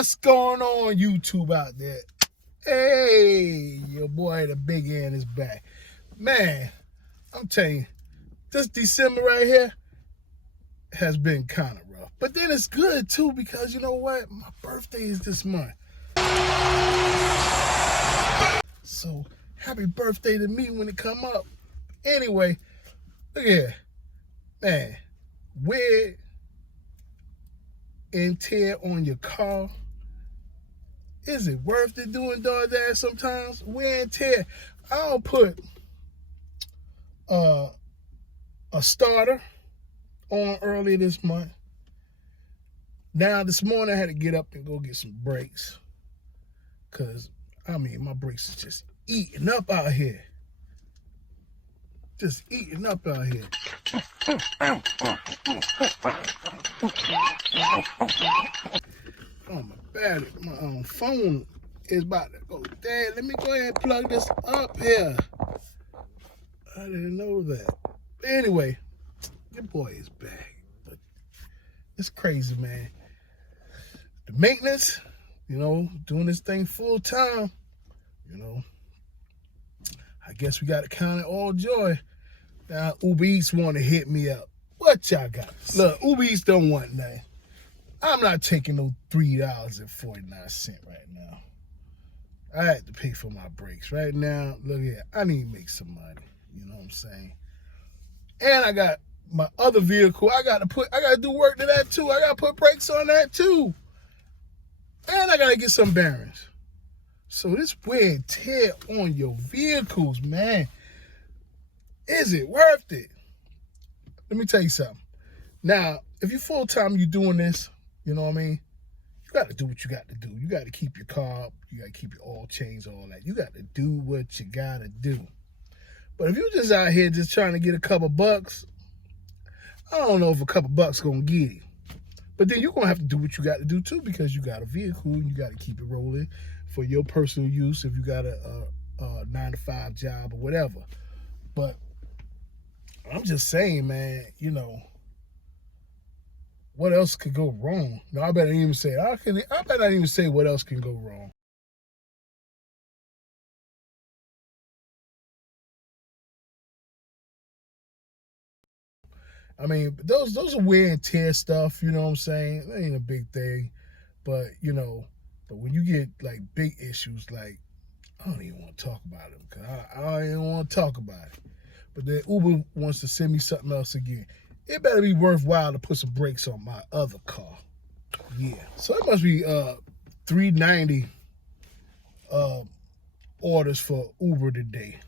What's going on, YouTube out there? Hey, your boy, the Big N is back. Man, I'm telling you, this December right here has been kind of rough. But then it's good, too, because you know what? My birthday is this month. So, happy birthday to me when it come up. Anyway, look here. Man, wear and tear on your car. Is it worth it doing DoorDash sometimes? Wear and tear. I'll put a starter on earlier this month. Now, this morning I had to get up and go get some brakes. Because, I mean, my brakes is just eating up out here. Just eating up out here. Oh, my battery, my phone is about to go dead. Let me go ahead and plug this up here. I didn't know that. But anyway, your boy is back. But it's crazy, man. The maintenance, you know, doing this thing full time, you know, I guess we got to count it all joy. Now, Uber Eats want to hit me up. What y'all got? Look, Uber Eats don't want nothing. I'm not taking no $3.49 right now. I had to pay for my brakes. Right now, look here, I need to make some money. You know what I'm saying? And I got my other vehicle. I got to do work to that too. I got to put brakes on that too. And I got to get some bearings. So this wear and tear on your vehicles, man, is it worth it? Let me tell you something. Now, if you're full-time, you're doing this, you know what I mean? You got to do what you got to do. You got to keep your car up. You got to keep your oil change, all that. You got to do what you got to do. But if you're just out here just trying to get a couple bucks, I don't know if a couple bucks going to get you. But then you're going to have to do what you got to do, too, because you got a vehicle. You got to keep it rolling for your personal use if you got a 9-to-5 job or whatever. But I'm just saying, man, you know, what else could go wrong? No, I better even say it. I better not even say what else can go wrong. I mean, those are wear and tear stuff, you know what I'm saying? That ain't a big thing. But, you know, but when you get, like, big issues, like, I don't even want to talk about them because I don't even want to talk about it. But then Uber wants to send me something else again. It better be worthwhile to put some brakes on my other car. Yeah. So it must be $3.90 orders for Uber today.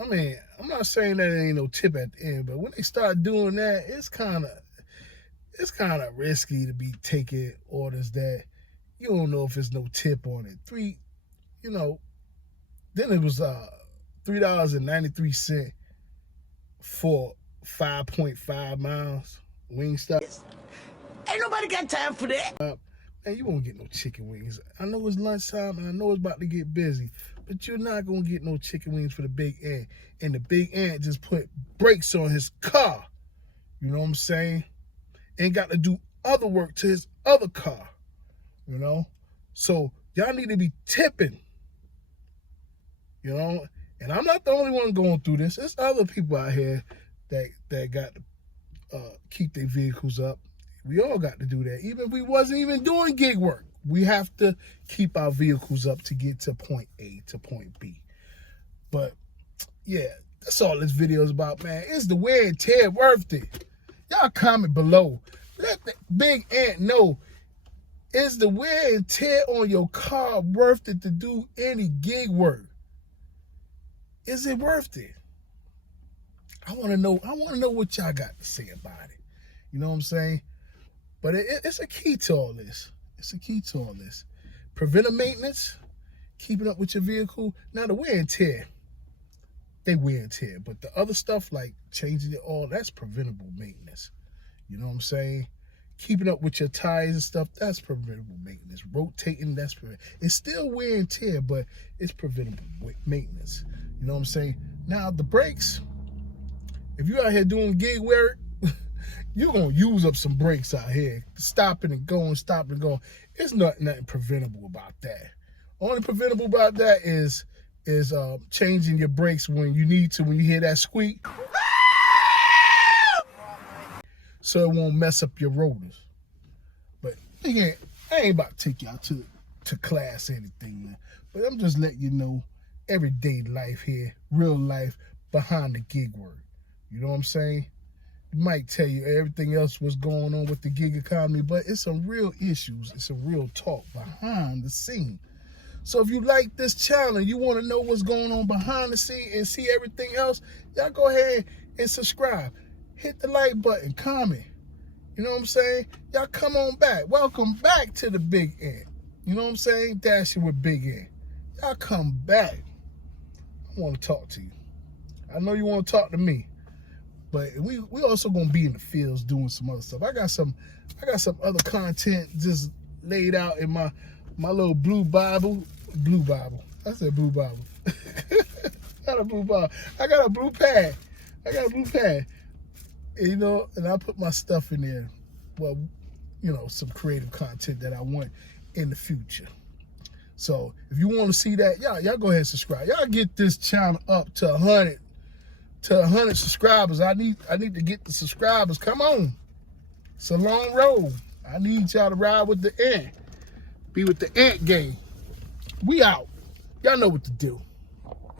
I mean, I'm not saying that it ain't no tip at the end, but when they start doing that, it's kind of risky to be taking orders that you don't know if there's no tip on it. You know, then it was $3.93 for 5.5 miles Wingstop. Ain't nobody got time for that. Man, you won't get no chicken wings. I know it's lunchtime and I know it's about to get busy, but you're not going to get no chicken wings for the Big Ant. And the Big Ant just put brakes on his car. You know what I'm saying? And got to do other work to his other car. You know? So y'all need to be tipping. You know? And I'm not the only one going through this. There's other people out here that got to keep their vehicles up. We all got to do that. Even if we wasn't even doing gig work, we have to keep our vehicles up to get to point A to point B. But, yeah, that's all this video is about, man. Is the wear and tear worth it? Y'all comment below. Let the Big Ant know. Is the wear and tear on your car worth it to do any gig work? Is it worth it? I want to know what y'all got to say about it. You know what I'm saying? But it's a key to all this. It's a key to all this. Preventive maintenance, keeping up with your vehicle. Now the wear and tear, they wear and tear. But the other stuff like changing it all, that's preventable maintenance. You know what I'm saying? Keeping up with your tires and stuff, that's preventable maintenance. Rotating, that's preventable. It's still wear and tear, but it's preventable maintenance. You know what I'm saying? Now the brakes, if you out here doing gig work, you're going to use up some brakes out here. Stopping and going, stopping and going. It's nothing preventable about that. Only preventable about that is changing your brakes when you need to, when you hear that squeak. So it won't mess up your rotors. But again, I ain't about to take y'all to class or anything, man. But I'm just letting you know everyday life here, real life behind the gig work. You know what I'm saying? It might tell you everything else what's going on with the gig economy, but it's some real issues. It's some real talk behind the scene. So if you like this channel, you want to know what's going on behind the scene and see everything else, y'all go ahead and subscribe. Hit the like button, comment. You know what I'm saying? Y'all come on back. Welcome back to the Big N. You know what I'm saying? Dashing with Big N. Y'all come back. I want to talk to you. I know you want to talk to me. But we also gonna be in the fields doing some other stuff. I got some other content just laid out in my little blue Bible. Blue Bible. I said blue Bible. Not a blue Bible. I got a blue pad. You know, and I put my stuff in there. Well, you know, some creative content that I want in the future. So if you want to see that, y'all go ahead and subscribe. Y'all get this channel up to 100 subscribers. I need to get the subscribers. Come on. It's a long road. I need y'all to ride with the ant. Be with the ant gang. We out. Y'all know what to do.